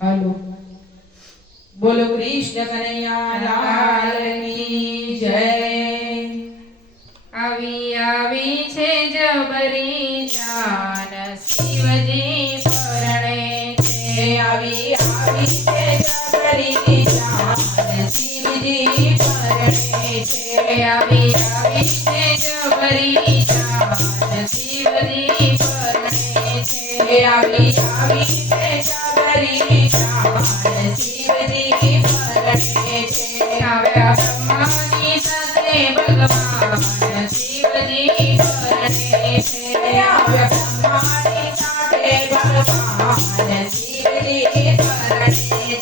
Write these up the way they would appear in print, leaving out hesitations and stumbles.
Hello बोलो कृष्ण कन्हैया लाल की जय। આવી આવી છે જબરી જાન શિવજી પરણે છે। આવી આવી છે જબરી જાન શિવજી પરણે છે। આવી આવી છે જબરી જાન શિવજી પરણે છે। આવી આવી છે જબરી જાન શિવજી પરણે છે। આવ્યા બ્રહ્માની સાથે ભગવાન શિવજી પરણે છે। આવ્યા બ્રહ્માની સાથે ભગવાન શિવજી પરણે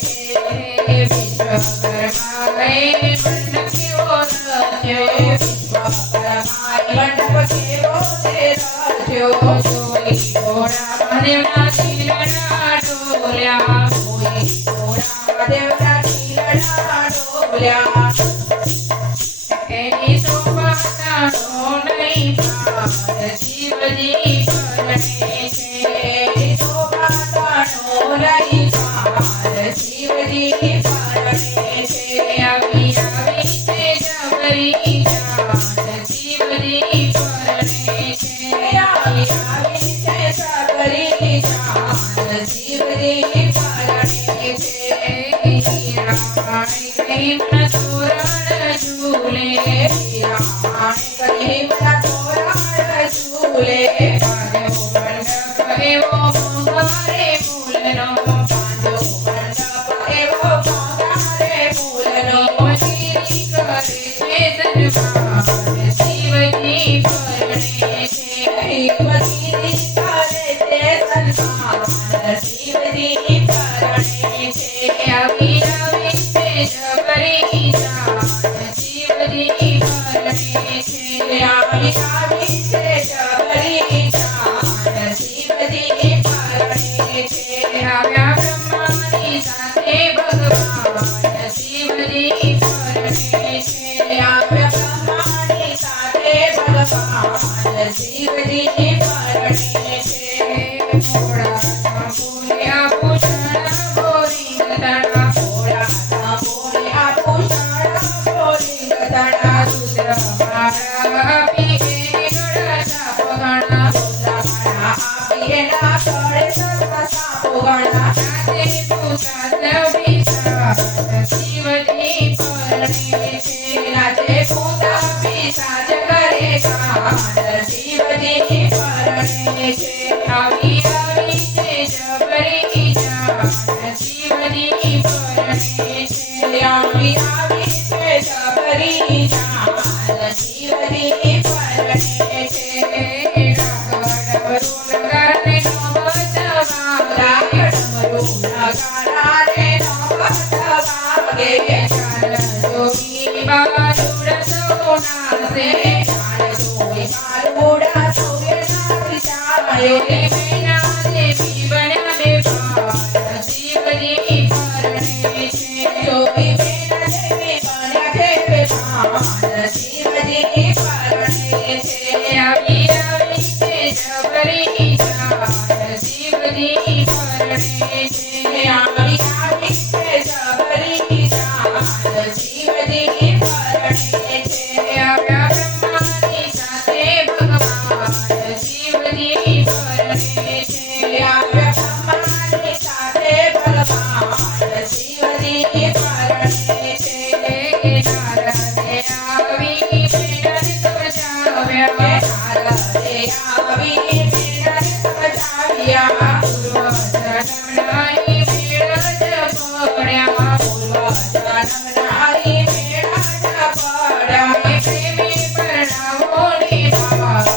છે। વિશ્વકર્માએ મંડપ કેવો રચ્યો, વિશ્વકર્માએ મંડપ કેવો છે રચ્યો। જોઈ ઘોડા મહાદેવના શિરડા ઢોલ્યા, કોઈ ઘોડા દેવના શિરડા ઢોલ્યા। એની શોભાનો નહીં પાર શિવજી પરણે છે। શોભાનો લઈ પાર શિવજી પરણે છે। આવી આવી છે જબરી જાન શિવજી પરણે છે। આવી આવી છે જબરી જાન શિવજી પરણે છે। હીરામણ ગરીબના તોરણ ઝૂલે, હીરામણ ગરીબના તોરણ ઝૂલે। બાંધ્યો મંડપ એવો મોંઘારે મૂલનો, બાંધ્યો મંડપ એવો મોંઘારે ફૂલનો। મજૂરી કરે છે સન્માન શિવજી પરણે છે। મજૂરી કરે તે સન્માન શિવજી પરણે છે। આવી આવી છે જબરી જાન શિવજી પરણે છે। આવી આવી છે જબરી જાન શિવજી પરણે છે। આવ્યા બ્રહ્માની સાથે ભગવાન શિવજી પરણે છે। આવ્યા બ્રહ્માની સાથે ભગવાન શિવજી પરણે છે। ઘોડાના ફૂલ્યા ભૂષણ બોરિંગ તણા, ઘોડાના ફૂલ્યા ભૂષણ બોલિંગ તણા। રુદ્ર માળા આપી એને ગળા સાપ ગણા, રુદ્રમાળા આપી એના ગળે સર્પ સાપો ગણા। નાચે પૂતા સવિસાર શિવજી પરણે છે। નાચે પૂતા પિશાચ કરે ગાન શિવજી પરણે છે। આવી આવી છે જબરી જાન શિવજી પરણે છે। આવી આવી છે જબરી જાન શિવજી પરણે છે। ડમરું નગારાને નો બજવાગે, ડમરું નગારાને નો વાગે। જોગી બાલુડ સૌ નાસે, જાણે જોઈ બાલુડા સૌએ નાચ જાણે। મેના દેવી બન્યા બેભાન શિવજી પરણે છે। જોઈ બેના દેવી બન્યા છે બેભાન શિવજી પરણે છે। આવી આવી છે જબરી જાન શિવજી પરણે છે। આવી આવી છે જબરી જાન શિવજી પરણે છે। આવ્યા બ્રહ્માની સાથે ભગવાન શિવજી પરણે છે। આવ્યા બ્રહ્માની સાથે ભગવાન શિવજી પરણે છે। નારદે આવી પેડલ સમજાવ્યા, નારદે આવી પેડલ સમજાવ્યા। પૂર્વજન્મનાની પેડ જ પકડ્યા, પૂર્વજન્મનારી પેડા જ પડ્યા। પ્રેમે પરણાવો ને બાળ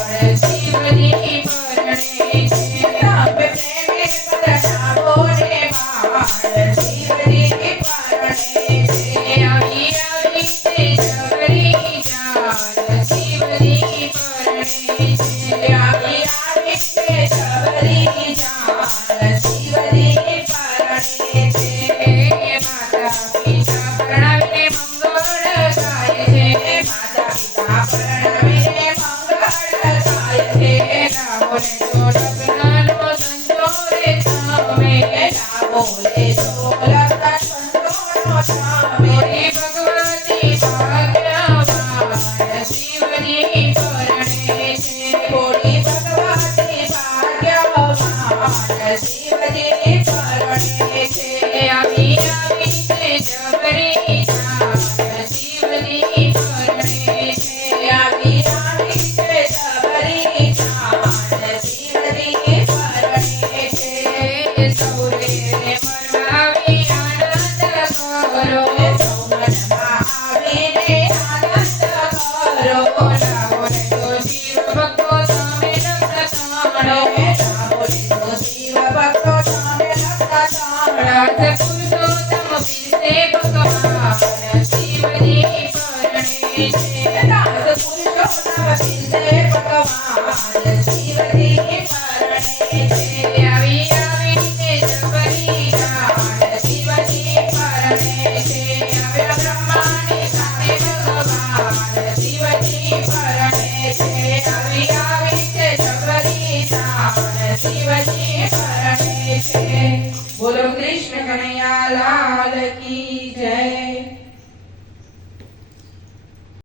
શિવજી પરણે છે। તમે પ્રેમે પરણાવો રે બાળ શિવજી પરણે છે। આવી આવી છે જબરી જાન શિવજી પરણે છે। આવી આવી છે જબરી જાન શિવજી પરણે છે। માતા પિતા પરણાવીને મંગળ ગાય છે। માતા પિતા પરણાવીને મંગળ ગાય છે। રાહોને તો ડગલાનો સંજોરે તમે, બોલે તો બોલતા સંતોનો સામે બોલી ભગવતી ભાગ્યવાન શિવજી પરણે છે બોલી ભગવતી ભાગ્યવાન શિવજી પરણે છે આવી આવી છે જબરી જાન શિવજી પરણે છે આવી આવી છે સબરી જાન શિવજી પરણે છે સૌરે મરવાવી આનંદ કરો સૌમનમાં આવીને આનંદ કરો લાવો રે તો શિવ ભક્તો તમે નમ્ર બોલે તો શિવ ભક્તો સામે લખતા સાંભળો રાત પુરુષોત્તમ પીરસે ભગવાન શિવજી પરણે છે રાજ પુરુષોત્તમ પીરસે ભગવાન શિવજી પરણે છે આવી આવી છે જબરી જાન શિવજી પરણે છે આવ્યા બ્રહ્માની સાથે ભગવાન શિવજી પરણે છે આવી આવી છે જબરી જાન શિવજી પરણે છે બોલો કૃષ્ણ કનૈયા લાલ કી